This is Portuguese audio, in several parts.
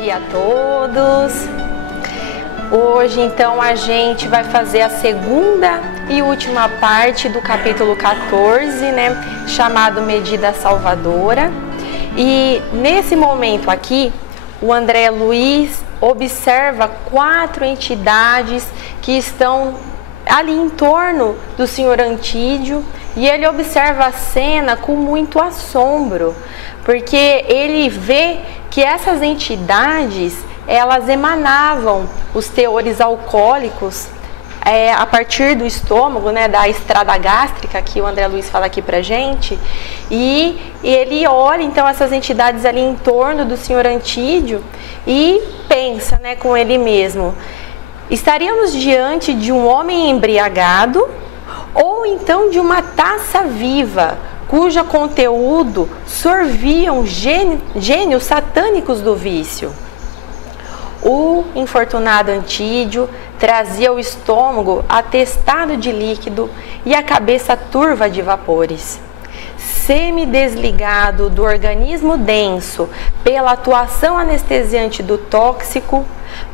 dia a todos. Hoje então a gente vai fazer a segunda e última parte do capítulo 14, chamado Medida Salvadora. E nesse momento aqui, o André Luiz observa 4 entidades que estão ali em torno do senhor Antídio, e ele observa a cena com muito assombro, porque ele vê que essas entidades, elas emanavam os teores alcoólicos a partir do estômago, da estrada gástrica, que o André Luiz fala aqui pra gente, e ele olha então essas entidades ali em torno do senhor Antídio e pensa com ele mesmo: estaríamos diante de um homem embriagado ou então de uma taça viva, cujo conteúdo sorviam gênios satânicos do vício. O infortunado Antídio trazia o estômago atestado de líquido e a cabeça turva de vapores. Semi-desligado do organismo denso pela atuação anestesiante do tóxico,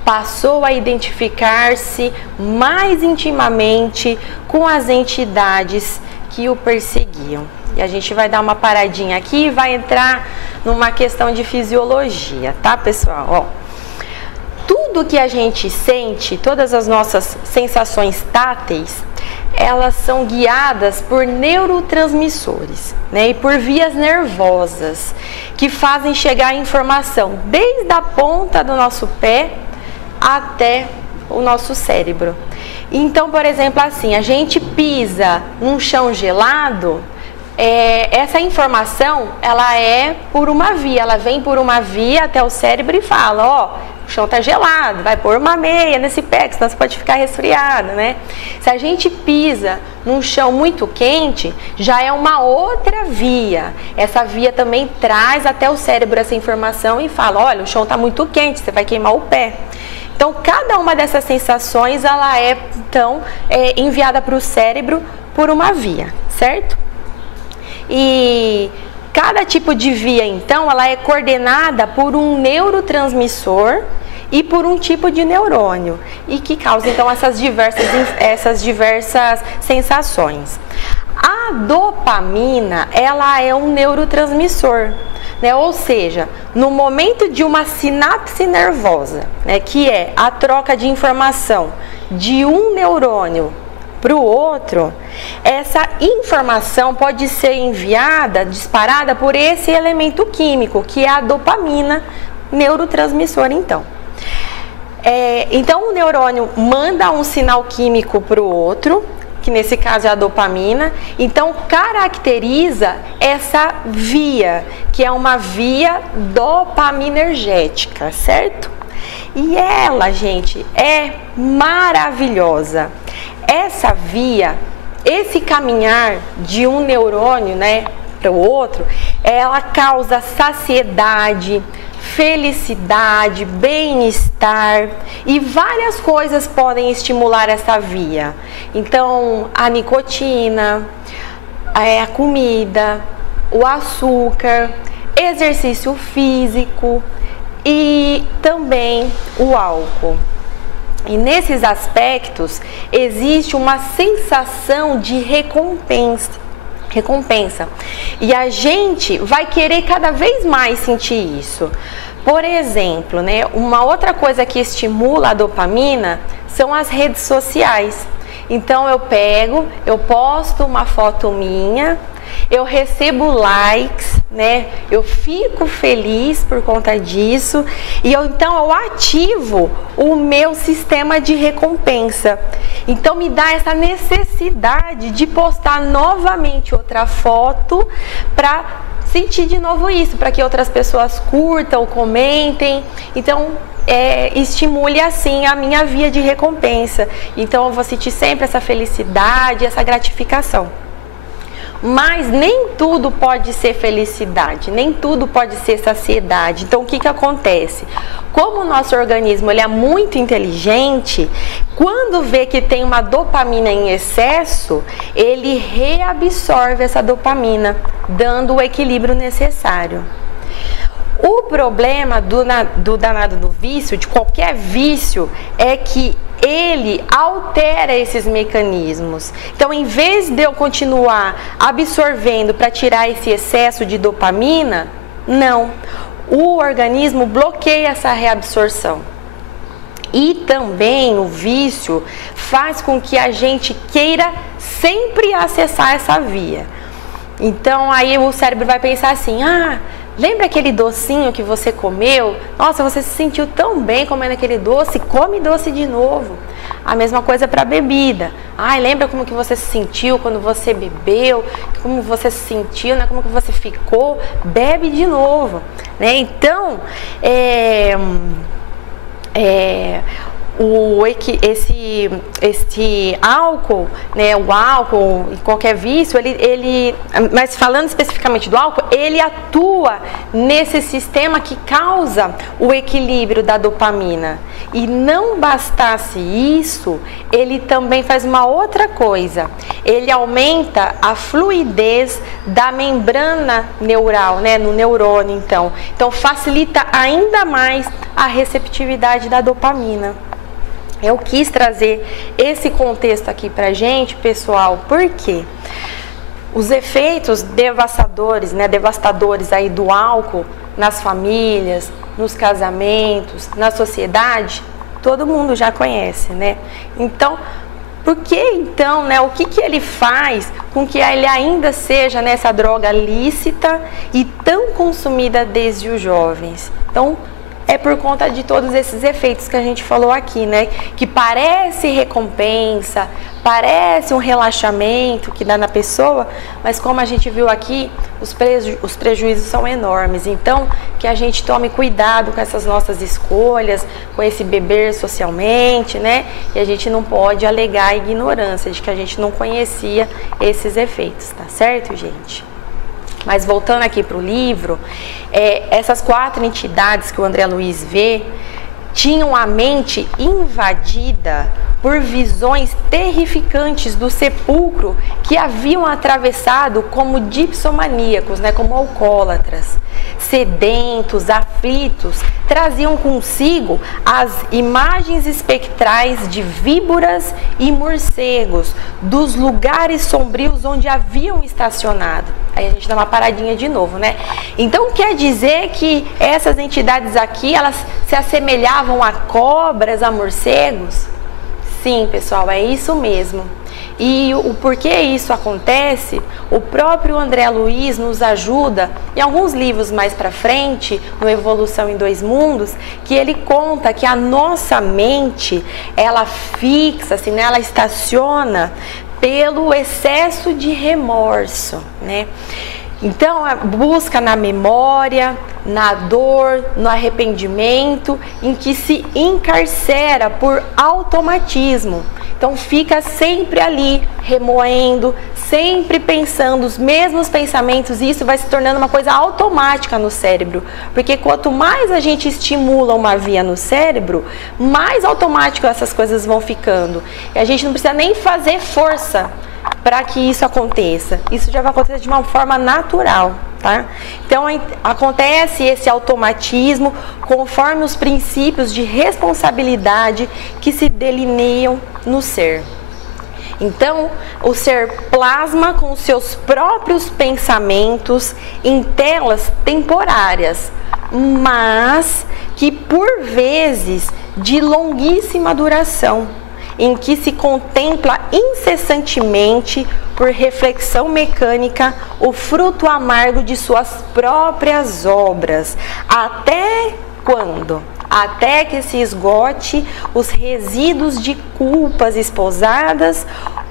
passou a identificar-se mais intimamente com as entidades que o perseguiam. E a gente vai dar uma paradinha aqui e vai entrar numa questão de fisiologia, tá, pessoal? Tudo que a gente sente, todas as nossas sensações táteis, elas são guiadas por neurotransmissores, e por vias nervosas, que fazem chegar a informação desde a ponta do nosso pé até o nosso cérebro. Então, por exemplo, assim, a gente pisa num chão gelado, essa informação, ela é por uma via, ela vem por uma via até o cérebro e fala: o chão tá gelado, vai pôr uma meia nesse pé, que senão você pode ficar resfriado, Se a gente pisa num chão muito quente, já é uma outra via. Essa via também traz até o cérebro essa informação e fala: olha, o chão tá muito quente, você vai queimar o pé. Então, cada uma dessas sensações, ela é, então, enviada para o cérebro por uma via, certo? E cada tipo de via, então, ela é coordenada por um neurotransmissor e por um tipo de neurônio, e que causa, então, essas diversas sensações. A dopamina, ela é um neurotransmissor, ou seja, no momento de uma sinapse nervosa, que é a troca de informação de um neurônio para o outro, essa informação pode ser enviada, disparada por esse elemento químico, que é a dopamina, neurotransmissor, então. Então, o neurônio manda um sinal químico para o outro, que nesse caso é a dopamina, então caracteriza essa via, que é uma via dopaminergética, certo? E ela, gente, é maravilhosa. Essa via, esse caminhar de um neurônio, para o outro, ela causa saciedade, felicidade, bem-estar, e várias coisas podem estimular essa via. Então, a nicotina, a comida, o açúcar, exercício físico e também o álcool. E nesses aspectos existe uma sensação de recompensa. E a gente vai querer cada vez mais sentir isso. Por exemplo, uma outra coisa que estimula a dopamina são as redes sociais. Então eu posto uma foto minha, eu recebo likes, eu fico feliz por conta disso, e então eu ativo o meu sistema de recompensa. Então me dá essa necessidade de postar novamente outra foto para sentir de novo isso, para que outras pessoas curtam, comentem. Então estimule assim a minha via de recompensa. Então eu vou sentir sempre essa felicidade, essa gratificação. Mas nem tudo pode ser felicidade, nem tudo pode ser saciedade. Então, o que acontece? Como o nosso organismo ele é muito inteligente, quando vê que tem uma dopamina em excesso, ele reabsorve essa dopamina, dando o equilíbrio necessário. O problema do danado do vício, de qualquer vício, é que ele altera esses mecanismos. Então, em vez de eu continuar absorvendo para tirar esse excesso de dopamina, não. O organismo bloqueia essa reabsorção. E também o vício faz com que a gente queira sempre acessar essa via. Então, aí o cérebro vai pensar assim, lembra aquele docinho que você comeu? Nossa, você se sentiu tão bem comendo aquele doce, come doce de novo. A mesma coisa para a bebida. Lembra como que você se sentiu quando você bebeu? Como você se sentiu, né? Como que você ficou? Bebe de novo, né? Então, esse álcool, né, o álcool e qualquer vício, mas falando especificamente do álcool, ele atua nesse sistema que causa o equilíbrio da dopamina. E não bastasse isso, ele também faz uma outra coisa. Ele aumenta a fluidez da membrana neural, né, no neurônio, então facilita ainda mais a receptividade da dopamina. Eu quis trazer esse contexto aqui pra gente, pessoal, porque os efeitos devastadores, né, aí do álcool nas famílias, nos casamentos, na sociedade, todo mundo já conhece, né? Então, por que então, né, o que ele faz com que ele ainda seja nessa droga lícita e tão consumida desde os jovens? Então, é por conta de todos esses efeitos que a gente falou aqui, né? Que parece recompensa, parece um relaxamento que dá na pessoa, mas como a gente viu aqui, os prejuízos são enormes. Então, que a gente tome cuidado com essas nossas escolhas, com esse beber socialmente, né? E a gente não pode alegar a ignorância de que a gente não conhecia esses efeitos, tá certo, gente? Mas voltando aqui para o livro, essas 4 entidades que o André Luiz vê tinham a mente invadida por visões terrificantes do sepulcro que haviam atravessado como dipsomaníacos, né, como alcoólatras. Sedentos, aflitos, traziam consigo as imagens espectrais de víboras e morcegos dos lugares sombrios onde haviam estacionado. Aí a gente dá uma paradinha de novo, né? Então quer dizer que essas entidades aqui, elas se assemelhavam a cobras, a morcegos? Sim, pessoal, é isso mesmo. E o porquê isso acontece, o próprio André Luiz nos ajuda em alguns livros mais para frente, no Evolução em Dois Mundos, que ele conta que a nossa mente, ela fixa, assim, né, ela estaciona pelo excesso de remorso, né? Então, busca na memória, na dor, no arrependimento, em que se encarcera por automatismo. Então, fica sempre ali, remoendo, sempre pensando os mesmos pensamentos, e isso vai se tornando uma coisa automática no cérebro. Porque quanto mais a gente estimula uma via no cérebro, mais automático essas coisas vão ficando. E a gente não precisa nem fazer força para que isso aconteça. Isso já vai acontecer de uma forma natural, tá? Então, acontece esse automatismo conforme os princípios de responsabilidade que se delineiam no ser. Então, o ser plasma com os seus próprios pensamentos em telas temporárias, mas que por vezes de longuíssima duração, em que se contempla incessantemente, por reflexão mecânica, o fruto amargo de suas próprias obras. Até quando? Até que se esgote os resíduos de culpas esposadas,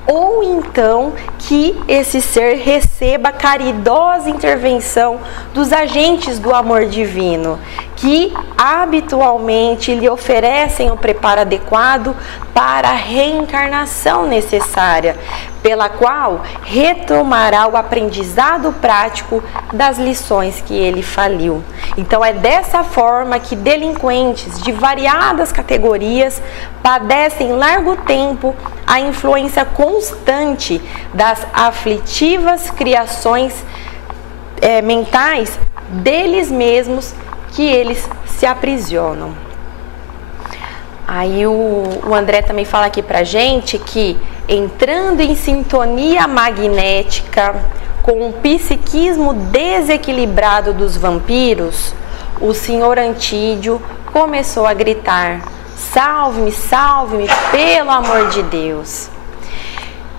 ou então que esse ser receba caridosa intervenção dos agentes do amor divino, que habitualmente lhe oferecem o preparo adequado para a reencarnação necessária, pela qual retomará o aprendizado prático das lições que ele faliu. Então é dessa forma que delinquentes de variadas categorias padecem largo tempo a influência constante das aflitivas criações mentais deles mesmos que eles se aprisionam. Aí o André também fala aqui pra gente que entrando em sintonia magnética com o psiquismo desequilibrado dos vampiros, o senhor Antídio começou a gritar: salve-me, salve-me, pelo amor de Deus.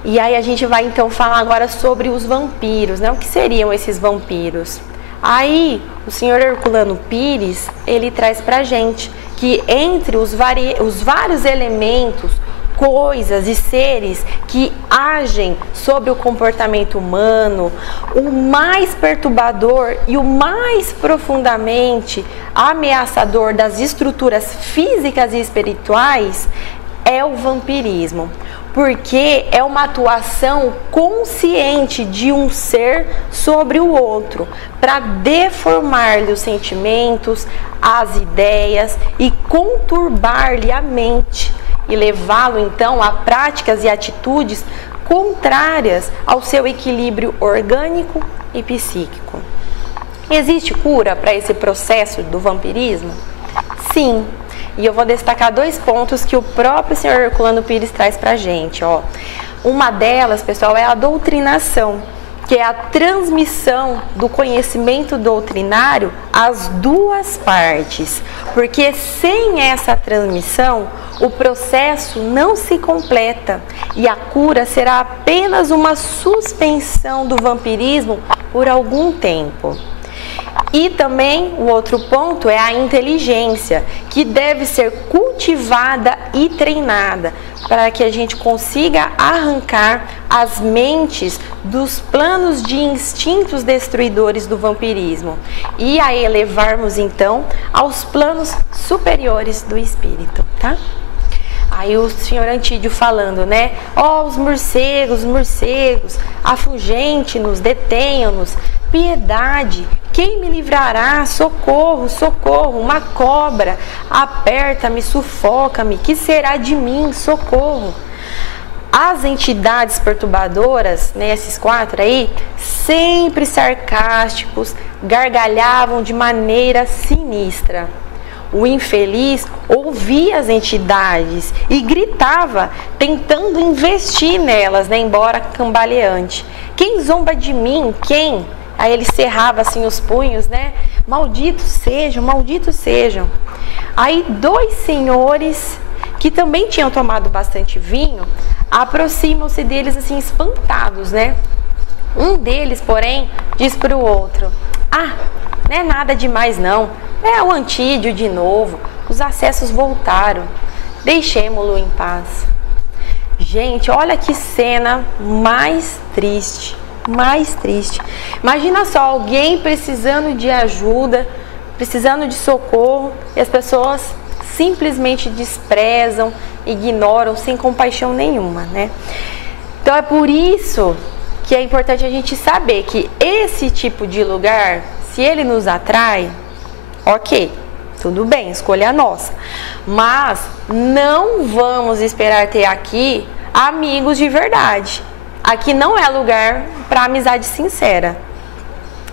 E aí a gente vai então falar agora sobre os vampiros, né? O que seriam esses vampiros? Aí o senhor Herculano Pires, ele traz pra gente que entre os vários elementos, coisas e seres que agem sobre o comportamento humano, o mais perturbador e o mais profundamente ameaçador das estruturas físicas e espirituais é o vampirismo, porque é uma atuação consciente de um ser sobre o outro, para deformar-lhe os sentimentos, as ideias e conturbar-lhe a mente e levá-lo então a práticas e atitudes contrárias ao seu equilíbrio orgânico e psíquico. Existe cura para esse processo do vampirismo? Sim. E eu vou destacar 2 pontos que o próprio senhor Herculano Pires traz para a gente. Uma delas, pessoal, é a doutrinação, que é a transmissão do conhecimento doutrinário às duas partes. Porque sem essa transmissão, o processo não se completa e a cura será apenas uma suspensão do vampirismo por algum tempo. E também o outro ponto é a inteligência, que deve ser cultivada e treinada para que a gente consiga arrancar as mentes dos planos de instintos destruidores do vampirismo e a elevarmos então aos planos superiores do espírito, tá? Aí o senhor Antídio falando, né? Os morcegos, afugente-nos, detenham-nos, piedade, quem me livrará? Socorro, socorro, uma cobra, aperta-me, sufoca-me, que será de mim? Socorro. As entidades perturbadoras, né, esses 4 aí, sempre sarcásticos, gargalhavam de maneira sinistra. O infeliz ouvia as entidades e gritava, tentando investir nelas, né, embora cambaleante. Quem zomba de mim? Quem? Aí ele cerrava assim os punhos, né? Malditos sejam, malditos sejam. Aí 2 senhores que também tinham tomado bastante vinho aproximam-se deles assim espantados, né? Um deles, porém, diz para o outro: não é nada demais não. É o Antídio de novo. Os acessos voltaram. Deixemo-lo em paz. Gente, olha que cena mais triste. Mais triste. Imagina só, alguém precisando de ajuda, precisando de socorro, e as pessoas simplesmente desprezam, ignoram, sem compaixão nenhuma, né? Então é por isso que é importante a gente saber que esse tipo de lugar, se ele nos atrai, ok, tudo bem, escolha nossa. Mas não vamos esperar ter aqui amigos de verdade. Aqui não é lugar para amizade sincera.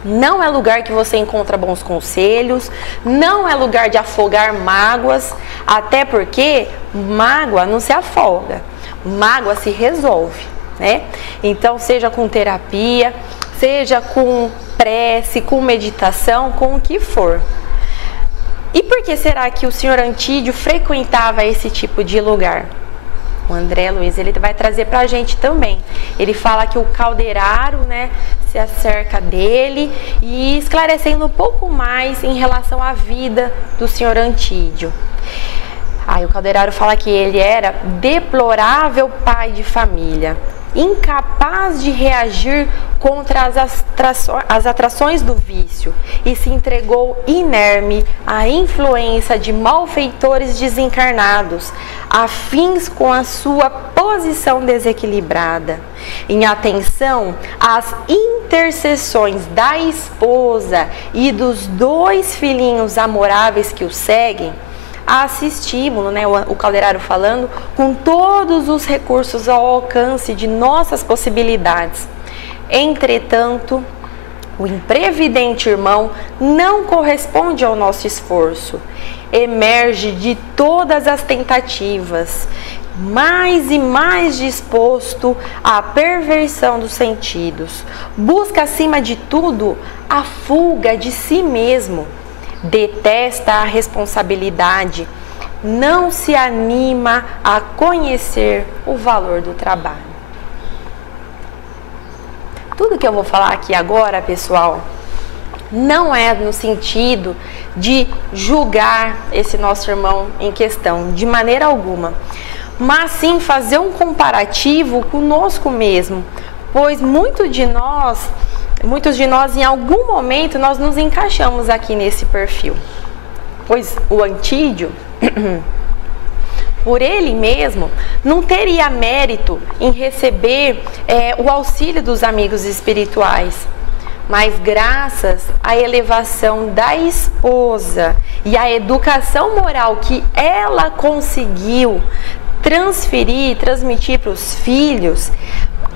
Não é lugar que você encontra bons conselhos. Não é lugar de afogar mágoas. Até porque mágoa não se afoga. Mágoa se resolve, né? Então, seja com terapia, seja com prece, com meditação, com o que for. E por que será que o senhor Antídio frequentava esse tipo de lugar? O André Luiz, ele vai trazer pra gente também. Ele fala que o Calderaro, né, se acerca dele e esclarecendo um pouco mais em relação à vida do senhor Antídio. Aí o Calderaro fala que ele era deplorável pai de família, incapaz de reagir contra as atrações do vício e se entregou inerme à influência de malfeitores desencarnados, afins com a sua posição desequilibrada. Em atenção às intercessões da esposa e dos 2 filhinhos amoráveis que o seguem, a estímulo, né, o Calderaro falando, com todos os recursos ao alcance de nossas possibilidades. Entretanto, O imprevidente irmão não corresponde ao nosso esforço, emerge de todas as tentativas, mais e mais disposto à perversão dos sentidos, busca acima de tudo a fuga de si mesmo, detesta a responsabilidade, não se anima a conhecer o valor do trabalho. Tudo que eu vou falar aqui agora, pessoal, não é no sentido de julgar esse nosso irmão em questão, de maneira alguma, mas sim fazer um comparativo conosco mesmo, pois muitos de nós em algum momento nós nos encaixamos aqui nesse perfil. Pois o Antídio, por ele mesmo, não teria mérito em receber o auxílio dos amigos espirituais, mas graças à elevação da esposa e à educação moral que ela conseguiu transmitir para os filhos,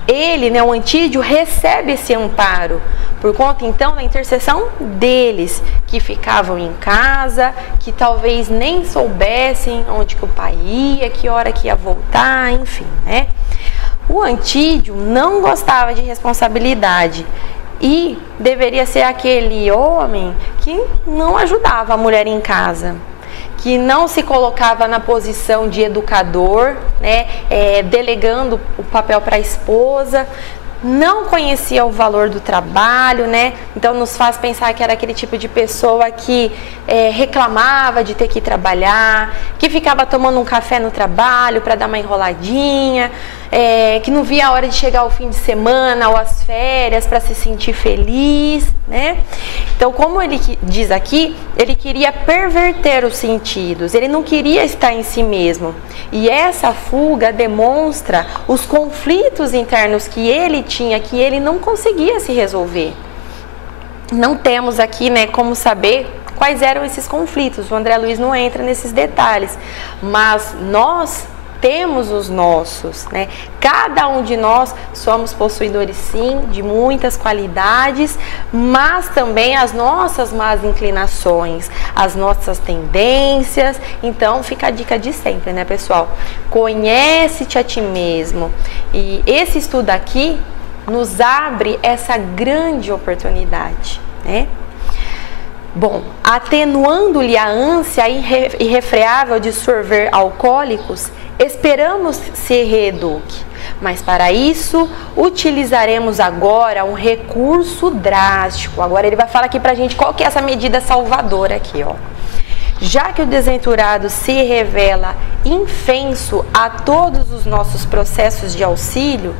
ele, o Antídio, recebe esse amparo por conta então da intercessão deles, que ficavam em casa, que talvez nem soubessem onde que o pai ia, que hora que ia voltar, enfim, né? O Antídio não gostava de responsabilidade e deveria ser aquele homem que não ajudava a mulher em casa, que não se colocava na posição de educador, delegando o papel para a esposa, não conhecia o valor do trabalho, então nos faz pensar que era aquele tipo de pessoa que reclamava de ter que trabalhar, que ficava tomando um café no trabalho para dar uma enroladinha, que não via a hora de chegar o fim de semana ou as férias para se sentir feliz, Então, como ele diz aqui, ele queria perverter os sentidos, ele não queria estar em si mesmo. E essa fuga demonstra os conflitos internos que ele tinha, que ele não conseguia se resolver. Não temos aqui, como saber quais eram esses conflitos. O André Luiz não entra nesses detalhes, mas nós temos os nossos, Cada um de nós somos possuidores, sim, de muitas qualidades, mas também as nossas más inclinações, as nossas tendências. Então, fica a dica de sempre, pessoal? Conhece-te a ti mesmo. E esse estudo aqui nos abre essa grande oportunidade, Bom, atenuando-lhe a ânsia irrefreável de sorver alcoólicos, esperamos se reeduque, mas para isso utilizaremos agora um recurso drástico. Agora ele vai falar aqui pra gente qual que é essa medida salvadora aqui, Já que o desventurado se revela infenso a todos os nossos processos de auxílio,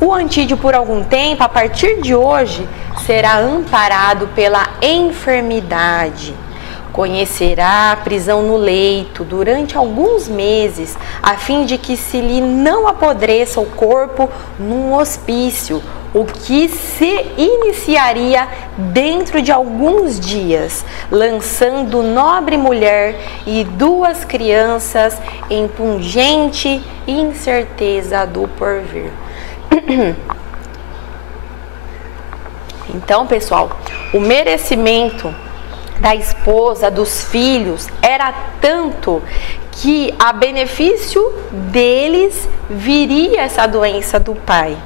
o Antídio, por algum tempo, a partir de hoje, será amparado pela enfermidade. Conhecerá a prisão no leito durante alguns meses, a fim de que se lhe não apodreça o corpo num hospício, o que se iniciaria dentro de alguns dias, lançando nobre mulher e 2 crianças em pungente incerteza do porvir. Então, pessoal, o merecimento da esposa, dos filhos, era tanto que a benefício deles viria essa doença do pai.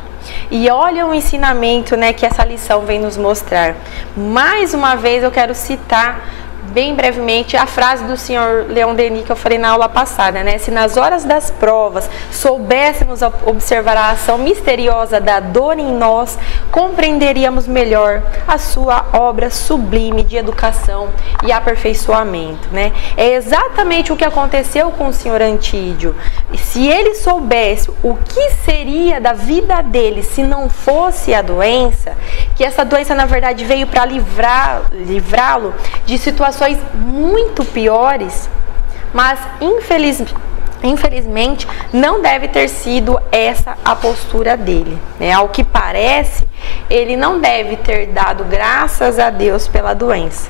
E olha o ensinamento, que essa lição vem nos mostrar. Mais uma vez eu quero citar bem brevemente a frase do senhor Leon Denis que eu falei na aula passada, Se nas horas das provas soubéssemos observar a ação misteriosa da dor em nós, compreenderíamos melhor a sua obra sublime de educação e aperfeiçoamento, É exatamente o que aconteceu com o senhor Antídio. E se ele soubesse o que seria da vida dele se não fosse a doença, que essa doença na verdade veio para livrá-lo de situações muito piores, mas infelizmente não deve ter sido essa a postura dele, Ao que parece, ele não deve ter dado graças a Deus pela doença,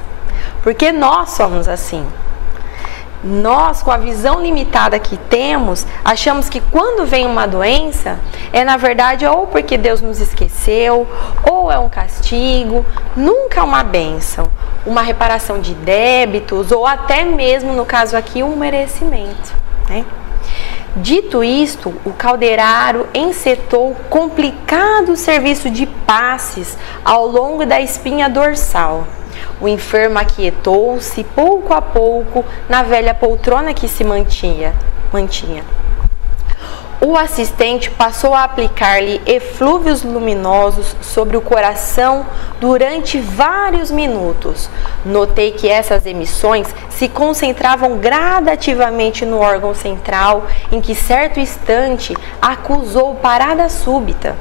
porque nós somos assim. Nós, com a visão limitada que temos, achamos que quando vem uma doença, na verdade ou porque Deus nos esqueceu, ou é um castigo, nunca uma bênção, uma reparação de débitos, ou até mesmo, no caso aqui, um merecimento, né? Dito isto, o caldeiraro encetou complicado serviço de passes ao longo da espinha dorsal. O enfermo aquietou-se pouco a pouco na velha poltrona que se mantinha. O assistente passou a aplicar-lhe eflúvios luminosos sobre o coração durante vários minutos. Notei que essas emissões se concentravam gradativamente no órgão central, em que certo instante acusou parada súbita.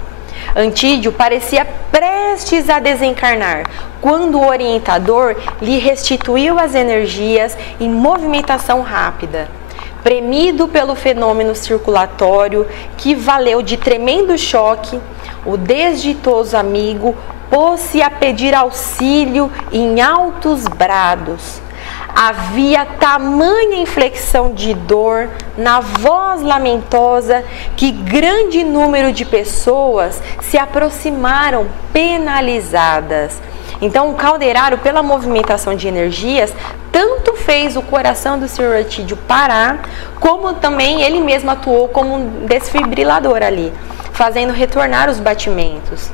Antídio parecia prestes a desencarnar, quando o orientador lhe restituiu as energias em movimentação rápida. Premido pelo fenômeno circulatório que valeu de tremendo choque, o desditoso amigo pôs-se a pedir auxílio em altos brados. Havia tamanha inflexão de dor na voz lamentosa que grande número de pessoas se aproximaram penalizadas. Então, o caldeiraro, pela movimentação de energias, tanto fez o coração do Sr. Ortídio parar, como também ele mesmo atuou como um desfibrilador ali, fazendo retornar os batimentos.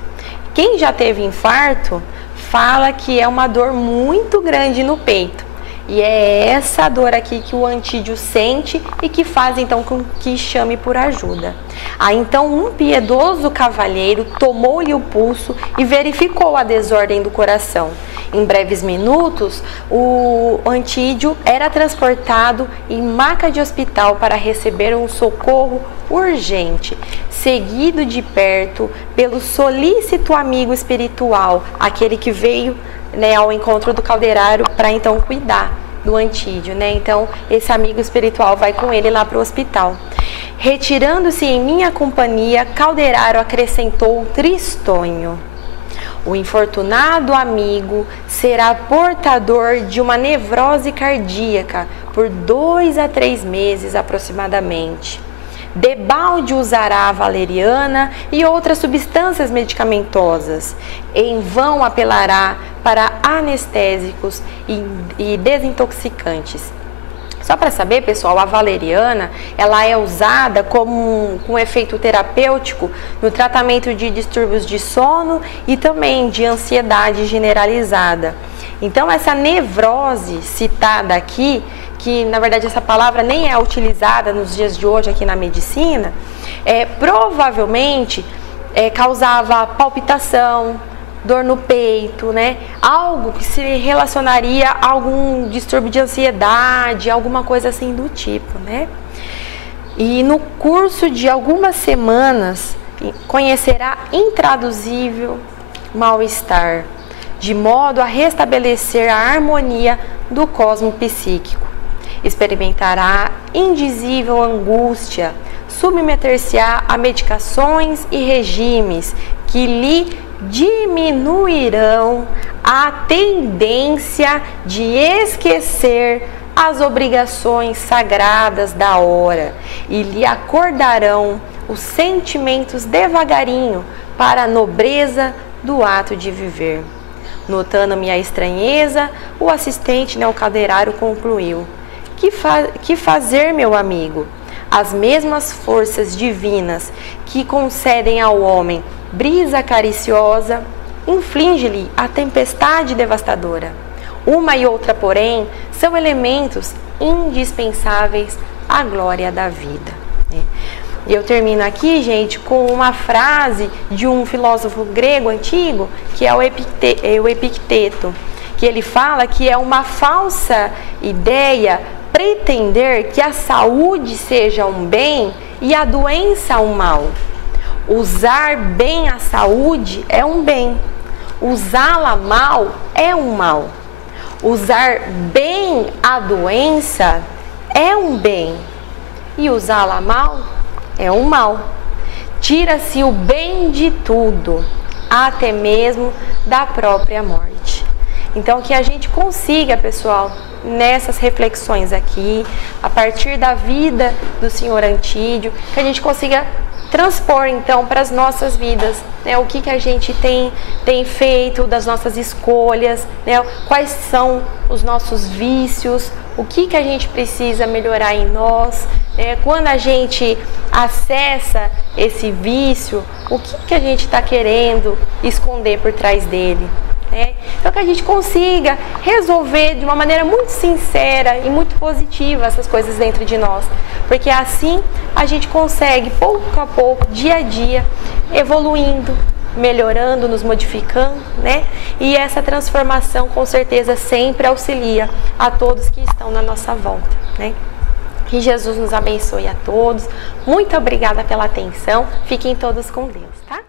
Quem já teve infarto fala que é uma dor muito grande no peito. E é essa dor aqui que o Antídio sente e que faz então com que chame por ajuda. Aí então um piedoso cavalheiro tomou-lhe o pulso e verificou a desordem do coração. Em breves minutos, o Antídio era transportado em maca de hospital para receber um socorro urgente, seguido de perto pelo solícito amigo espiritual, aquele que veio, né, ao encontro do caldeiraro para então cuidar do Antídio, né? Então esse amigo espiritual vai com ele lá para o hospital. Retirando-se em minha companhia, Caldeiraro acrescentou tristonho: o infortunado amigo será portador de uma nevrose cardíaca por 2 a 3 meses aproximadamente. Debalde usará a valeriana e outras substâncias medicamentosas. Em vão apelará para anestésicos e desintoxicantes. Só para saber, pessoal, a valeriana, ela é usada com efeito terapêutico no tratamento de distúrbios de sono e também de ansiedade generalizada. Então, essa nevrose citada aqui, que na verdade essa palavra nem é utilizada nos dias de hoje aqui na medicina, provavelmente causava palpitação, dor no peito, né? Algo que se relacionaria a algum distúrbio de ansiedade, alguma coisa assim do tipo, né? E no curso de algumas semanas conhecerá intraduzível mal-estar, de modo a restabelecer a harmonia do cosmo psíquico. Experimentará indizível angústia, submeter-se-á a medicações e regimes que lhe diminuirão a tendência de esquecer as obrigações sagradas da hora e lhe acordarão os sentimentos devagarinho para a nobreza do ato de viver. Notando minha estranheza, o assistente, o caldeiraro, concluiu: que fazer, meu amigo? As mesmas forças divinas que concedem ao homem brisa cariciosa, inflige-lhe a tempestade devastadora. Uma e outra, porém, são elementos indispensáveis à glória da vida. E eu termino aqui, gente, com uma frase de um filósofo grego antigo, que é o Epicteto, que ele fala que é uma falsa ideia pretender que a saúde seja um bem e a doença um mal. Usar bem a saúde é um bem, usá-la mal é um mal. Usar bem a doença é um bem e usá-la mal é um mal. Tira-se o bem de tudo, até mesmo da própria morte. Então, que a gente consiga, pessoal, nessas reflexões aqui, a partir da vida do Senhor Antídio, que a gente consiga transpor, então, para as nossas vidas, né? O que a gente tem feito, das nossas escolhas, né? Quais são os nossos vícios, o que a gente precisa melhorar em nós, né? Quando a gente acessa esse vício, o que a gente está querendo esconder por trás dele, né? Então, que a gente consiga resolver de uma maneira muito sincera e muito positiva essas coisas dentro de nós, porque assim a gente consegue, pouco a pouco, dia a dia, evoluindo, melhorando, nos modificando, né? E essa transformação, com certeza, sempre auxilia a todos que estão na nossa volta, né? Que Jesus nos abençoe a todos. Muito obrigada pela atenção. Fiquem todos com Deus, tá?